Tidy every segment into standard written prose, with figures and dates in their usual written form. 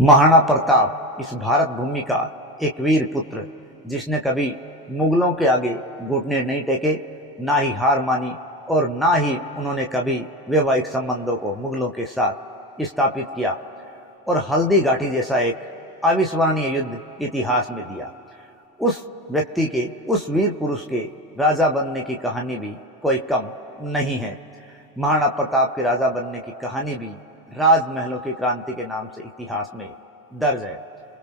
महाराणा प्रताप इस भारत भूमि का एक वीर पुत्र, जिसने कभी मुगलों के आगे घुटने नहीं टेके, ना ही हार मानी और ना ही उन्होंने कभी वैवाहिक संबंधों को मुगलों के साथ स्थापित किया और हल्दी घाटी जैसा एक अविस्मरणीय युद्ध इतिहास में दिया। उस व्यक्ति के, उस वीर पुरुष के राजा बनने की कहानी भी कोई कम नहीं है। महाराणा प्रताप के राजा बनने की कहानी भी राजमहलों की क्रांति के नाम से इतिहास में दर्ज है।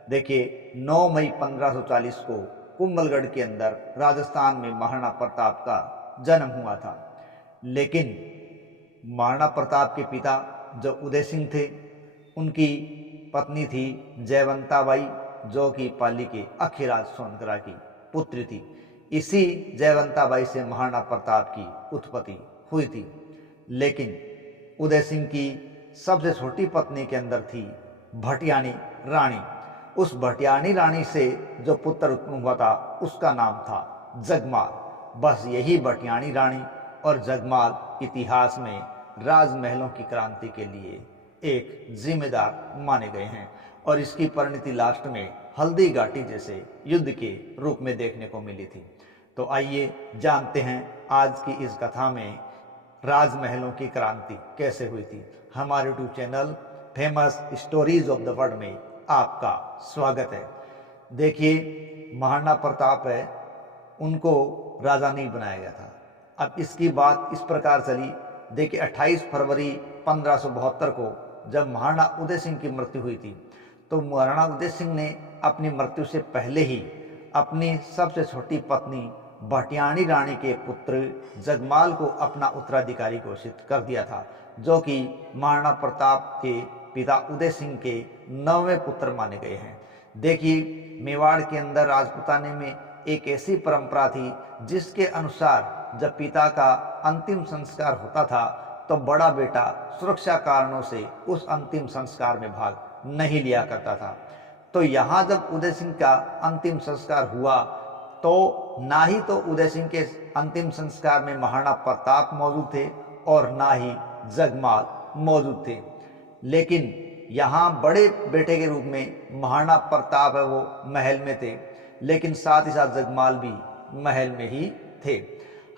देखिए, 9 मई 1540 को कुंभलगढ़ के अंदर राजस्थान में महाराणा प्रताप का जन्म हुआ था। लेकिन महाराणा प्रताप के पिता जो उदय सिंह थे, उनकी पत्नी थी जयवंताबाई, जो कि पाली के अखीराज सोनगरा की पुत्री थी। इसी जयवंताबाई से महाराणा प्रताप की उत्पत्ति हुई थी। लेकिन उदय सिंह की सबसे छोटी पत्नी के अंदर थी भटियाणी रानी। उस भटियाणी रानी से जो पुत्र उत्पन्न हुआ था, उसका नाम था जगमाल। बस यही भटियाणी रानी और जगमाल इतिहास में राजमहलों की क्रांति के लिए एक जिम्मेदार माने गए हैं और इसकी परिणति लास्ट में हल्दी घाटी जैसे युद्ध के रूप में देखने को मिली थी। तो आइए जानते हैं आज की इस कथा में राजमहलों की क्रांति कैसे हुई थी। हमारे YouTube channel famous stories of the world में आपका स्वागत है। देखिए, महाराणा प्रताप है, उनको राजा नहीं बनाया गया था। अब इसकी बात इस प्रकार चली। देखिए, 28 फरवरी 1572 को जब महाराणा उदय सिंह की मृत्यु हुई थी, तो महाराणा उदय सिंह ने अपनी मृत्यु से पहले ही अपनी सबसे छोटी पत्नी भटियाणी रानी के पुत्र जगमाल को अपना उत्तराधिकारी घोषित कर दिया था, जो कि महाराणा प्रताप के पिता उदय सिंह के 9वें पुत्र माने गए हैं। देखिए, मेवाड़ के अंदर राजपुताने में एक ऐसी परंपरा थी जिसके अनुसार जब पिता का अंतिम संस्कार होता था, तो बड़ा बेटा सुरक्षा कारणों से उस अंतिम संस्कार में भाग नहीं लिया करता था। तो यहाँ जब उदय सिंह का अंतिम संस्कार हुआ, तो ना ही तो उदय सिंह के अंतिम संस्कार में महाराणा प्रताप मौजूद थे और ना ही जगमाल मौजूद थे। लेकिन यहाँ बड़े बेटे के रूप में महाराणा प्रताप है वो महल में थे, लेकिन साथ ही साथ जगमाल भी महल में ही थे।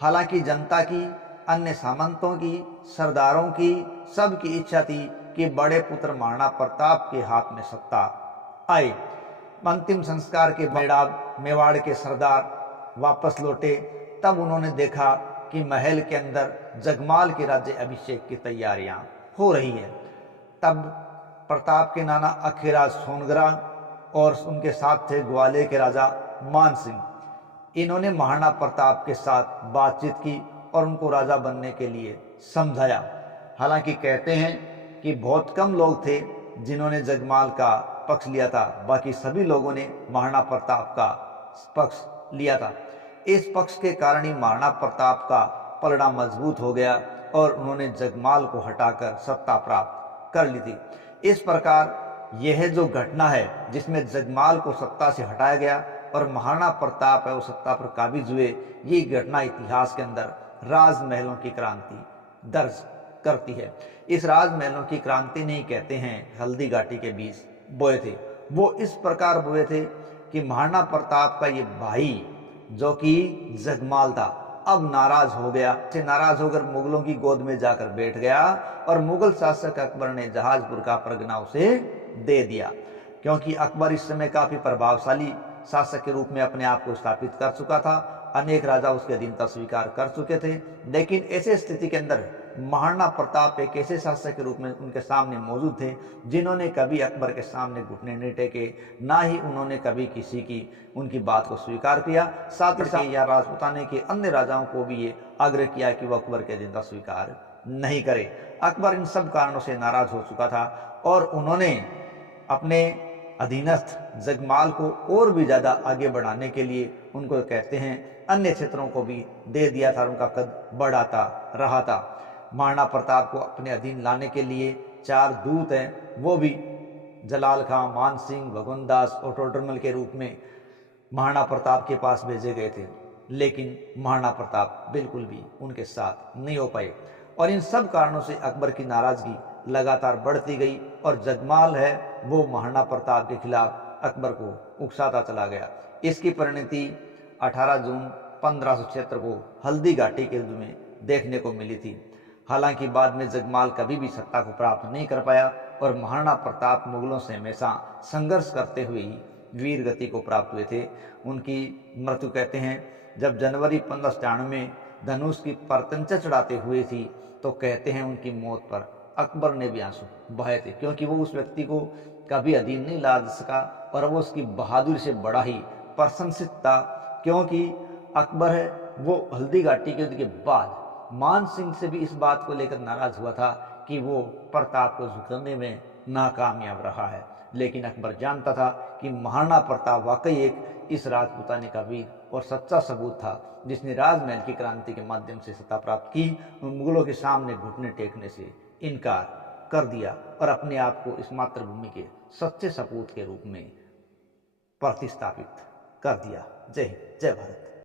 हालांकि जनता की, अन्य सामंतों की, सरदारों की, सबकी इच्छा थी कि बड़े पुत्र महाराणा प्रताप के हाथ में सत्ता आए। अंतिम संस्कार के बाद मेवाड़ के सरदार वापस लौटे, तब उन्होंने देखा कि महल के अंदर जगमाल के राज्य अभिषेक की तैयारियां हो रही है। तब प्रताप के नाना अखीराज सोनगरा और उनके साथ थे ग्वालियर के राजा मान सिंह। इन्होंने महाराणा प्रताप के साथ बातचीत की और उनको राजा बनने के लिए समझाया। हालांकि कहते हैं कि बहुत कम लोग थे जिन्होंने जगमाल का पक्ष लिया था, बाकी सभी लोगों ने महाराणा प्रताप का पक्ष लिया था। इस पक्ष के कारण ही महाराणा प्रताप का पलड़ा मजबूत हो गया और उन्होंने जगमाल को हटाकर सत्ता प्राप्त कर ली थी। इस प्रकार यह जो घटना है जिसमें जगमाल को सत्ता से हटाया गया और महाराणा प्रताप है वो सत्ता पर काबिज हुए, ये घटना इतिहास के अंदर राजमहलों की क्रांति दर्ज करती है। इस राजमहलों की क्रांति नहीं कहते हैं हल्दी घाटी के बीज बोए थे। वो इस प्रकार बोए थे कि महाराणा प्रताप का ये भाई जो कि जगमाल था, अब नाराज हो गया। से नाराज होकर मुगलों की गोद में जाकर बैठ गया और मुगल शासक अकबर ने जहाजपुर का परगना उसे दे दिया, क्योंकि अकबर इस समय काफी प्रभावशाली शासक के रूप में अपने आप को स्थापित कर चुका था। अनेक राजा उसके अधीनता स्वीकार कर चुके थे। लेकिन ऐसे स्थिति के अंदर महाराणा प्रताप एक ऐसे शासक के रूप में उनके सामने मौजूद थे जिन्होंने कभी अकबर के सामने घुटने नहीं टेके, ना ही उन्होंने कभी किसी की उनकी बात को स्वीकार किया। साथ ही साथ या राजपुताने के अन्य राजाओं को भी ये आग्रह किया कि वह अकबर के अधीनता स्वीकार नहीं करे। अकबर इन सब कारणों से नाराज हो चुका था और उन्होंने अपने अधीनस्थ जगमाल को और भी ज्यादा आगे बढ़ाने के लिए, उनको कहते हैं अन्य क्षेत्रों को भी दे दिया था। उनका कद बढ़ाता रहा था। महाराणा प्रताप को अपने अधीन लाने के लिए 4 दूत हैं, वो भी जलाल खां, मान सिंह, भगवनदास और टोडरमल के रूप में महाराणा प्रताप के पास भेजे गए थे। लेकिन महाराणा प्रताप बिल्कुल भी उनके साथ नहीं हो पाए और इन सब कारणों से अकबर की नाराजगी लगातार बढ़ती गई और जगमाल है वो महाराणा प्रताप के खिलाफ अकबर को उकसाता चला गया। इसकी परिणति 18 जून 1576 को हल्दी घाटी के युद्ध में देखने को मिली थी। हालांकि बाद में जगमाल कभी भी सत्ता को प्राप्त नहीं कर पाया और महाराणा प्रताप मुगलों से हमेशा संघर्ष करते हुए ही वीर गति को प्राप्त हुए थे। उनकी मृत्यु कहते हैं जब जनवरी 1597 में धनुष की परतंचा चढ़ाते हुए थी, तो कहते हैं उनकी मौत पर अकबर ने भी आंसू बहाए थे, क्योंकि वो उस व्यक्ति को कभी अधीन नहीं ला सका और वो उसकी बहादुरी से बड़ा ही प्रशंसित था। क्योंकि अकबर है वो हल्दी घाटी के युद्ध के बाद मान सिंह से भी इस बात को लेकर नाराज हुआ था कि वो प्रताप को झुकाने में नाकामयाब रहा है। लेकिन अकबर जानता था कि महाराणा प्रताप वाकई एक इस राजपूताने का वीर और सच्चा सबूत था जिसने राजमहल की क्रांति के माध्यम से सत्ता प्राप्त की, मुगलों के सामने घुटने टेकने से इनकार कर दिया और अपने आप को इस मातृभूमि के सच्चे सपूत के रूप में प्रतिस्थापित कर दिया। जय हिंद, जय भारत।